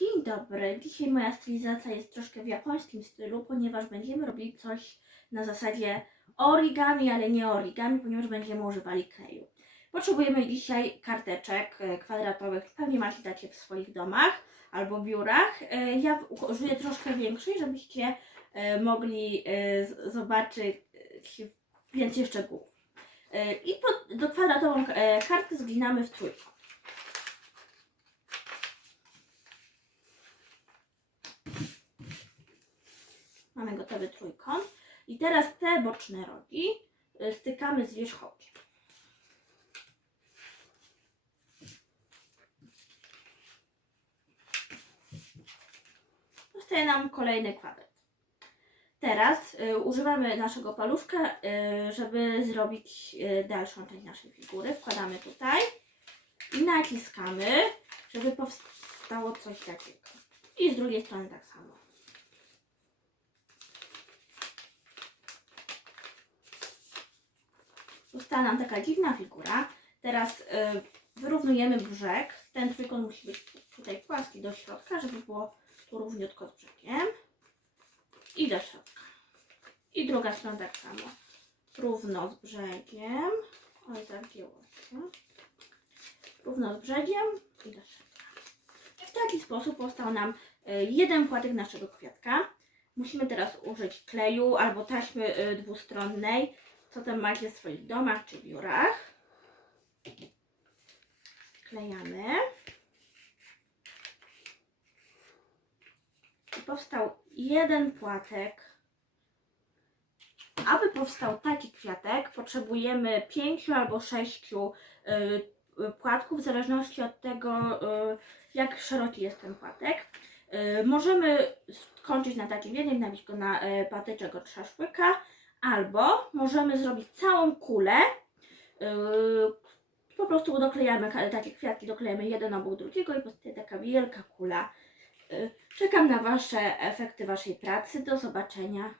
Dzień dobry. Dzisiaj moja stylizacja jest troszkę w japońskim stylu, ponieważ będziemy robili coś na zasadzie origami, ale nie origami, ponieważ będziemy używali kleju. Potrzebujemy dzisiaj karteczek e, kwadratowych, pewnie macie dacie w swoich domach albo biurach. E, Ja użyję troszkę większej, żebyście e, mogli zobaczyć więcej szczegółów. I do kwadratową kartkę zginamy w trójkąt. Gotowy trójkąt. I teraz te boczne rogi y, stykamy z wierzchołkiem. Zostaje nam kolejny kwadrat. Teraz y, używamy naszego paluszka, y, żeby zrobić dalszą część naszej figury. Wkładamy tutaj i naciskamy, żeby powstało coś takiego. I z drugiej strony tak samo. Została nam taka dziwna figura. Teraz y, wyrównujemy brzeg. Ten trójkąt musi być tutaj płaski do środka, żeby było tu równiutko z brzegiem. I do środka. I druga strona tak samo. Równo z brzegiem. Oj, zagięło się. Równo z brzegiem i do środka. I w taki sposób powstał nam y, jeden płatek naszego kwiatka. Musimy teraz użyć kleju albo taśmy y, dwustronnej, co tam macie w swoich domach czy biurach. Klejamy. I powstał jeden płatek. Aby powstał taki kwiatek, potrzebujemy pięciu albo sześciu y, płatków, w zależności od tego, y, jak szeroki jest ten płatek. Y, możemy skończyć na takim jednym, nabić go na patyczek od szaszłyka, albo możemy zrobić całą kulę. y, po prostu doklejamy takie kwiatki, doklejamy jeden obok drugiego i powstaje taka wielka kula. Y, Czekam na Wasze efekty Waszej pracy. Do zobaczenia.